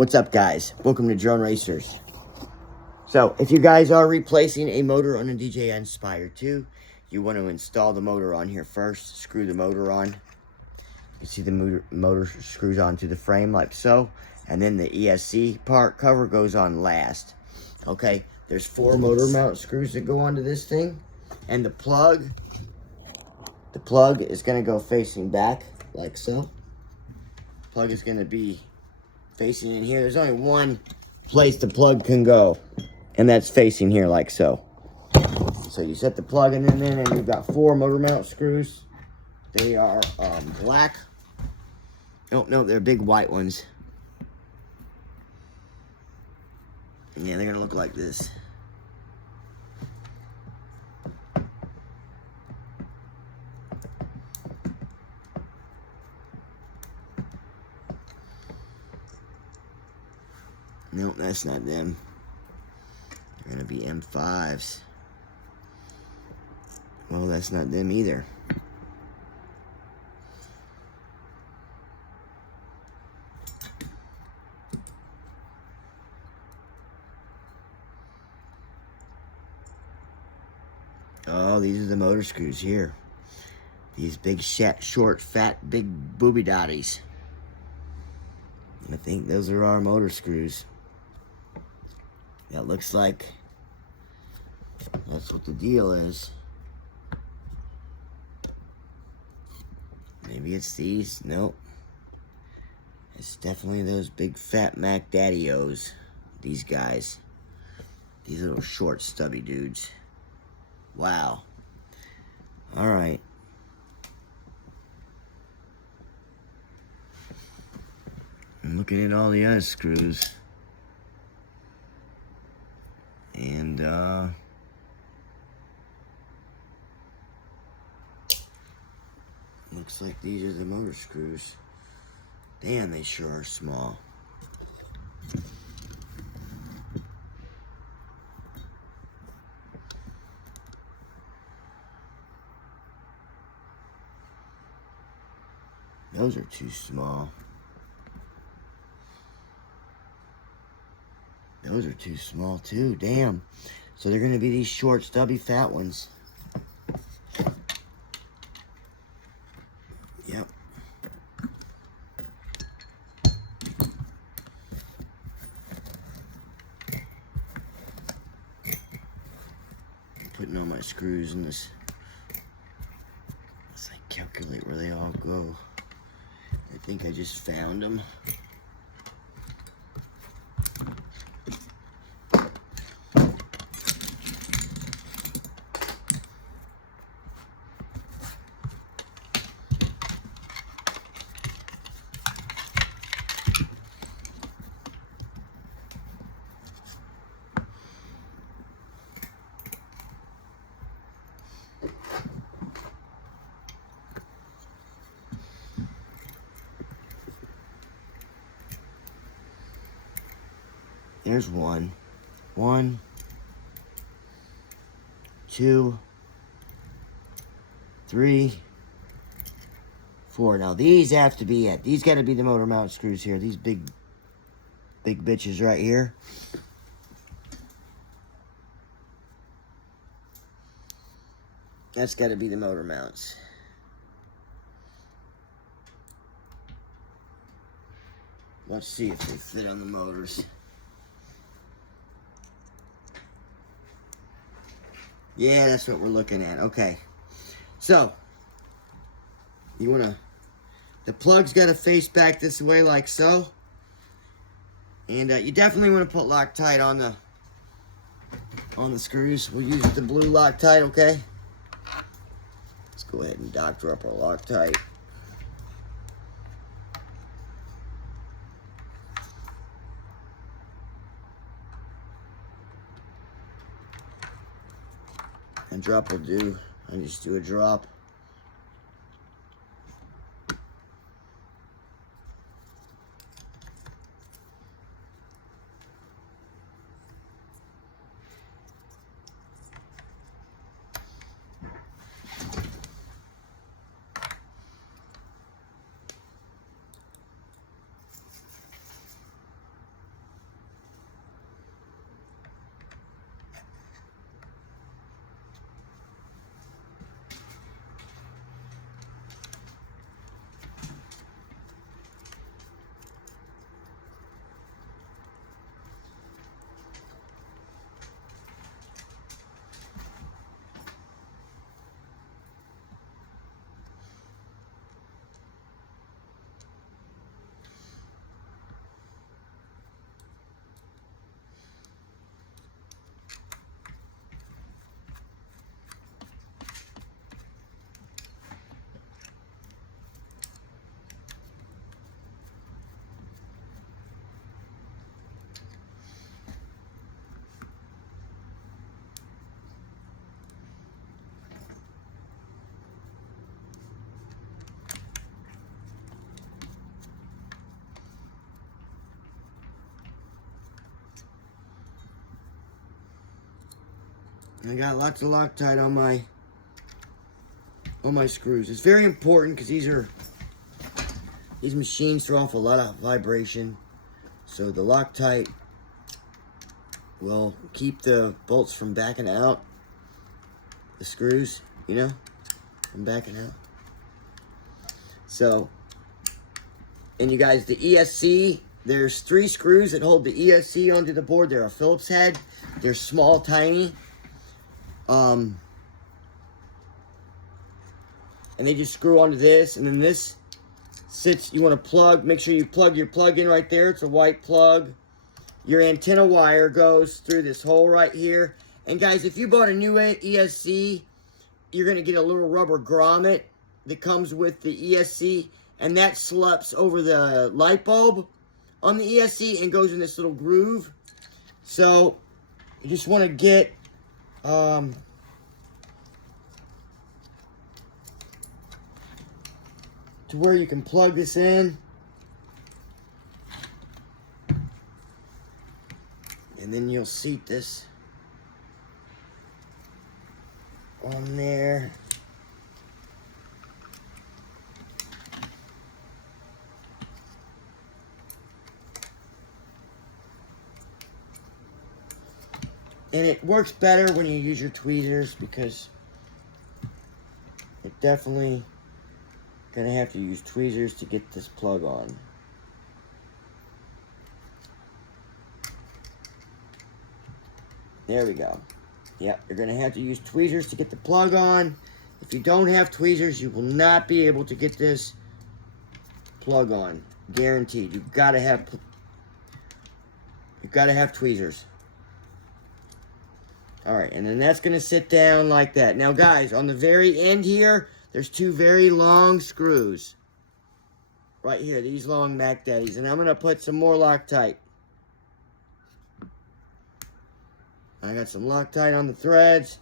What's up, guys? Welcome to Drone Racers. So, if you guys are replacing a motor on a Dji Inspire 2, you want to install the motor on here first. Screw the motor on. You see the motor screws onto the frame like so. And then the ESC part cover goes on last. Okay, there's 4 motor mount screws that go onto this thing. And the plug is going to go facing back like so. Plug is going to be facing in here. There's only one place the plug can go, and that's facing here like so. So you set the plug in there, and you've got 4 motor mount screws. They are black. Oh no, they're big white ones. Yeah, they're gonna look like this. Nope, that's not them. They're gonna be M5s. Well, that's not them either. Oh, these are the motor screws here. These big, short, fat, big booby dotties. I think those are our motor screws. That looks like that's what the deal is. Maybe it's these. Nope. It's definitely those big fat Mac Daddy-O's. These guys. These little short stubby dudes. Wow. Alright. I'm looking at all the other screws. And, looks like these are the motor screws. Damn, they sure are small. Those are too small. Those are too small too, damn. So they're gonna be these short, stubby, fat ones. Yep. I'm putting all my screws in this. Let's like calculate where they all go. I think I just found them. There's 1, 2, 3, 4. Now these have to be it. These got to be the motor mount screws here. These big bitches right here. That's got to be the motor mounts. Let's see if they fit on the motors. Yeah, that's what we're looking at. Okay. So, you want to... The plug's got to face back this way like so. And you definitely want to put Loctite on the screws. We'll use the blue Loctite, okay? Let's go ahead and doctor up our Loctite. A drop will do. I just do a drop. I got lots of Loctite on my screws. It's very important because these machines throw off a lot of vibration. So the Loctite will keep the bolts from backing out. The screws, you know, from backing out. So, and you guys, the ESC, there's 3 screws that hold the ESC onto the board. They're a Phillips head. They're small, tiny. And they just screw onto this, and then this sits, you want to plug, make sure you plug your plug in right there. It's a white plug. Your antenna wire goes through this hole right here. And guys, if you bought a new ESC, you're going to get a little rubber grommet that comes with the ESC, and that slips over the light bulb on the ESC and goes in this little groove. So you just want to get to where you can plug this in. And then you'll seat this on there. And it works better when you use your tweezers because it definitely gonna have to use tweezers to get this plug on. There we go. Yep, you're gonna have to use tweezers to get the plug on. If you don't have tweezers, you will not be able to get this plug on. Guaranteed. You've gotta have tweezers. Alright, and then that's gonna sit down like that. Now guys, on the very end here, there's 2 very long screws. Right here, these long Mac Daddies. And I'm going to put some more Loctite. I got some Loctite on the threads.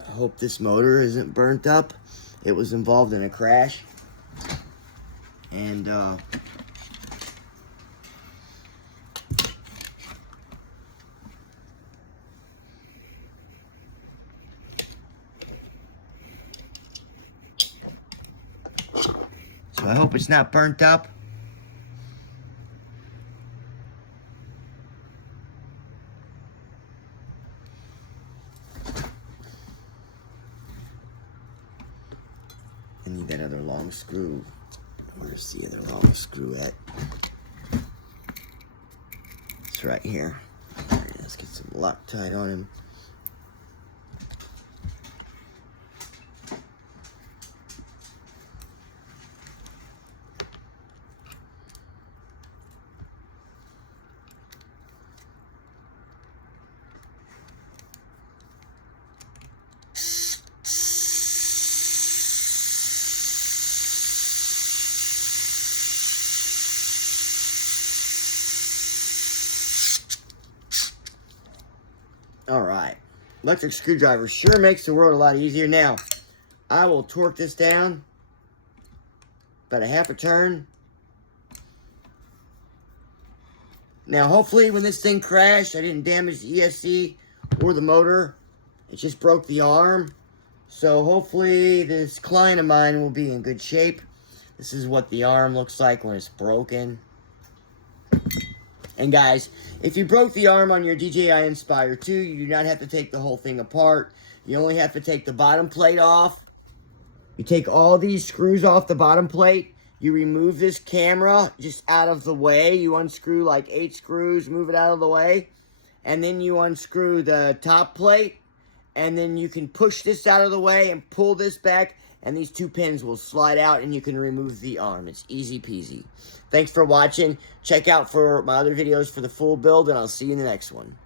I hope this motor isn't burnt up. It was involved in a crash. And so I hope it's not burnt up. I need that other long screw. Where's the other long screw at? It's right here. All right, let's get some Loctite on him. All right, electric screwdriver sure makes the world a lot easier. Now, I will torque this down about a half a turn. Now, hopefully when this thing crashed, I didn't damage the ESC or the motor. It just broke the arm. So hopefully this client of mine will be in good shape. This is what the arm looks like when it's broken. And guys, if you broke the arm on your Dji Inspire 2, you do not have to take the whole thing apart. You only have to take the bottom plate off. You take all these screws off the bottom plate. You remove this camera just out of the way. You unscrew like 8 screws, move it out of the way. And then you unscrew the top plate. And then you can push this out of the way and pull this back. And these 2 pins will slide out and you can remove the arm. It's easy peasy. Thanks for watching. Check out for my other videos for the full build and I'll see you in the next one.